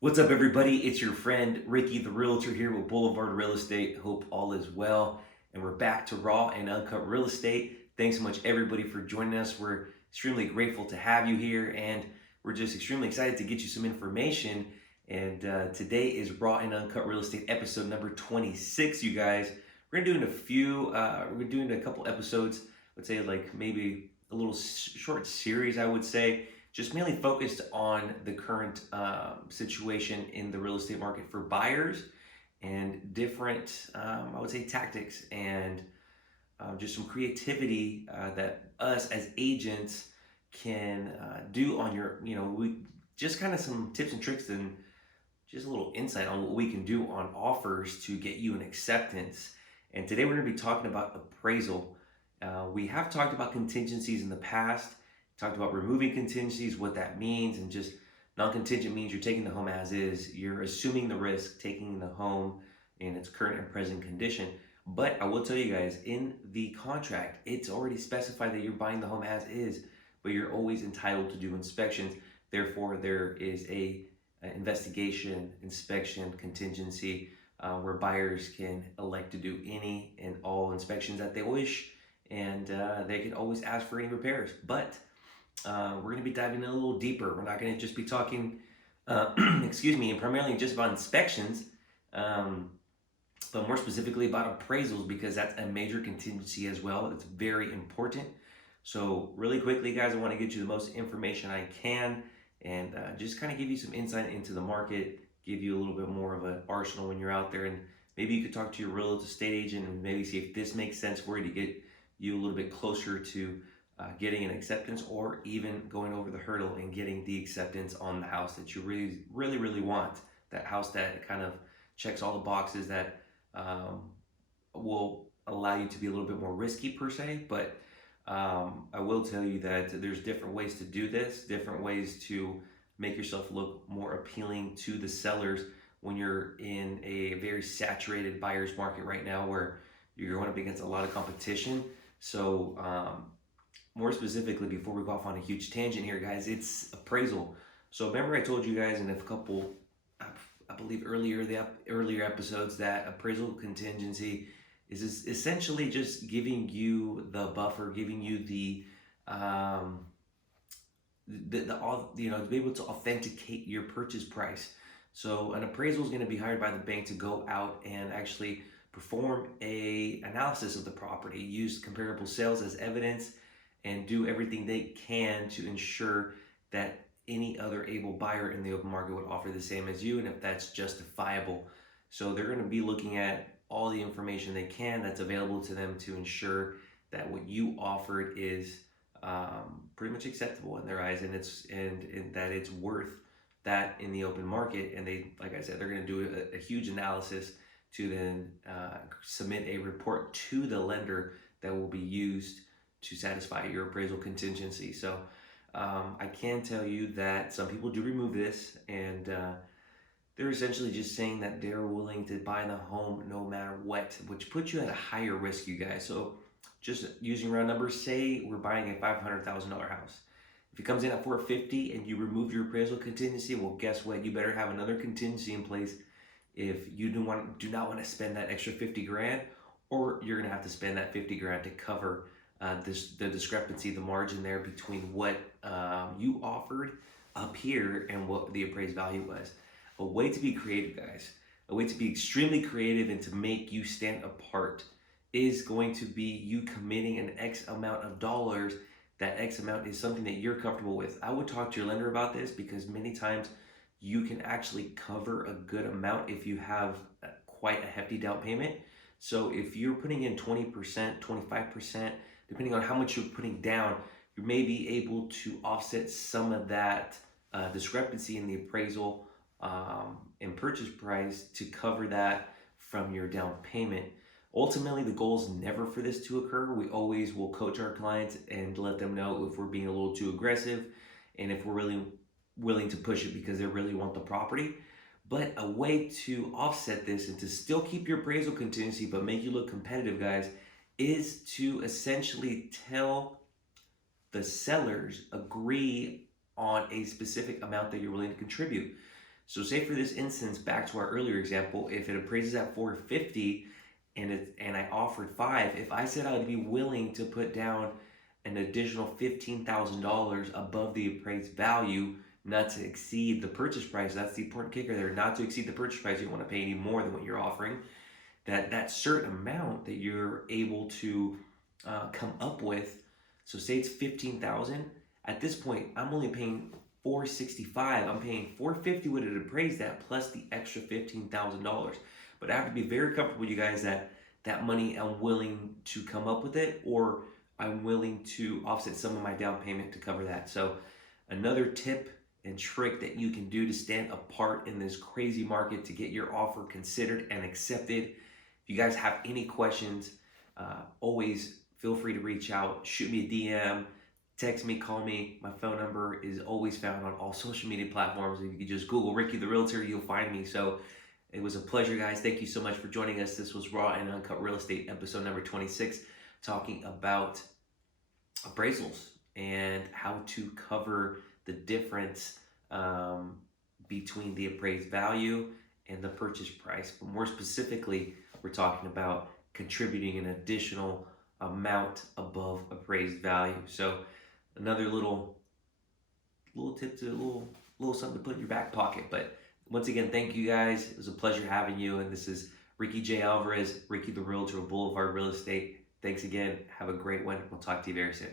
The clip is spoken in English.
What's up, everybody? It's your friend Ricky, the Realtor, here with Boulevard Real Estate. Hope all is well. And we're back to Raw and Uncut Real Estate. Thanks so much, everybody, for joining us. We're extremely grateful to have you here, and we're just extremely excited to get you some information. And today is Raw and Uncut Real Estate episode number 26, you guys. We're gonna do we're doing a couple episodes. Let's say like maybe a little short series, I would say, just mainly focused on the current situation in the real estate market for buyers and different, I would say, tactics and just some creativity that us as agents can do on we just kind of some tips and tricks and just a little insight on what we can do on offers to get you an acceptance. And today we're going to be talking about appraisal. We have talked about contingencies in the past, talked about removing contingencies, what that means, and just non-contingent means you're taking the home as is. You're assuming the risk, taking the home in its current and present condition. But I will tell you guys, in the contract, it's already specified that you're buying the home as is, but you're always entitled to do inspections. Therefore, there is an investigation, inspection, contingency, where buyers can elect to do any and all inspections that they wish, and they can always ask for any repairs. But we're going to be diving in a little deeper. We're not going to just be talking, excuse me, primarily just about inspections, but more specifically about appraisals, because that's a major contingency as well. It's very important. So really quickly, guys, I want to get you the most information I can and just kind of give you some insight into the market, give you a little bit more of an arsenal when you're out there, and maybe you could talk to your real estate agent and maybe see if this makes sense for you to get you a little bit closer to getting an acceptance, or even going over the hurdle and getting the acceptance on the house that you really want. That house that kind of checks all the boxes that will allow you to be a little bit more risky per se. But I will tell you that there's different ways to do this, different ways to make yourself look more appealing to the sellers when you're in a very saturated buyer's market right now, where you're going up against a lot of competition. So more specifically, before we go off on a huge tangent here, guys, it's appraisal. So remember I told you guys in a couple, I believe earlier episodes, that appraisal contingency is essentially just giving you the buffer, giving you to be able to authenticate your purchase price. So an appraisal is going to be hired by the bank to go out and actually perform a analysis of the property, use comparable sales as evidence, and do everything they can to ensure that any other able buyer in the open market would offer the same as you, and if that's justifiable. So they're going to be looking at all the information they can that's available to them to ensure that what you offered is pretty much acceptable in their eyes, and that it's worth that in the open market. And they, like I said, they're going to do a huge analysis to then submit a report to the lender that will be used to satisfy your appraisal contingency. So I can tell you that some people do remove this, and they're essentially just saying that they're willing to buy the home no matter what, which puts you at a higher risk, you guys. So just using round numbers, say we're buying a $500,000 house. If it comes in at 450 and you remove your appraisal contingency, well, guess what? You better have another contingency in place if you do not want to spend that extra 50 grand, or you're going to have to spend that 50 grand to cover the discrepancy, the margin there between what you offered up here and what the appraised value was. A way to be creative, guys, a way to be extremely creative and to make you stand apart is going to be you committing an X amount of dollars. That X amount is something that you're comfortable with. I would talk to your lender about this, because many times you can actually cover a good amount if you have quite a hefty down payment. So if you're putting in 20%, 25%, depending on how much you're putting down, you may be able to offset some of that discrepancy in the appraisal and purchase price to cover that from your down payment. Ultimately, the goal is never for this to occur. We always will coach our clients and let them know if we're being a little too aggressive and if we're really willing to push it because they really want the property. But a way to offset this and to still keep your appraisal contingency but make you look competitive, guys, is to essentially tell the sellers, agree on a specific amount that you're willing to contribute. So say for this instance, back to our earlier example, if it appraises at 450 and I offered 5, if I said I would be willing to put down an additional $15,000 above the appraised value, not to exceed the purchase price, that's the important kicker there, not to exceed the purchase price, you don't want to pay any more than what you're offering, that certain amount that you're able to come up with. So say it's 15,000. At this point, I'm only paying 465. I'm paying 450 what it appraised at plus the extra $15,000. But I have to be very comfortable with you guys that that money I'm willing to come up with it, or I'm willing to offset some of my down payment to cover that. So another tip and trick that you can do to stand apart in this crazy market to get your offer considered and accepted. If you guys have any questions, always feel free to reach out, shoot me a DM, text me, call me. My phone number is always found on all social media platforms. If you could just Google Ricky the Realtor, you'll find me. So it was a pleasure, guys. Thank you so much for joining us. This was Raw and Uncut Real Estate, episode number 26, talking about appraisals and how to cover the difference between the appraised value and the purchase price. But more specifically, we're talking about contributing an additional amount above appraised value. So another little tip, to little something to put in your back pocket. But once again, thank you guys. It was a pleasure having you. And this is Ricky J. Alvarez, Ricky the Realtor of Boulevard Real Estate. Thanks again. Have a great one. We'll talk to you very soon.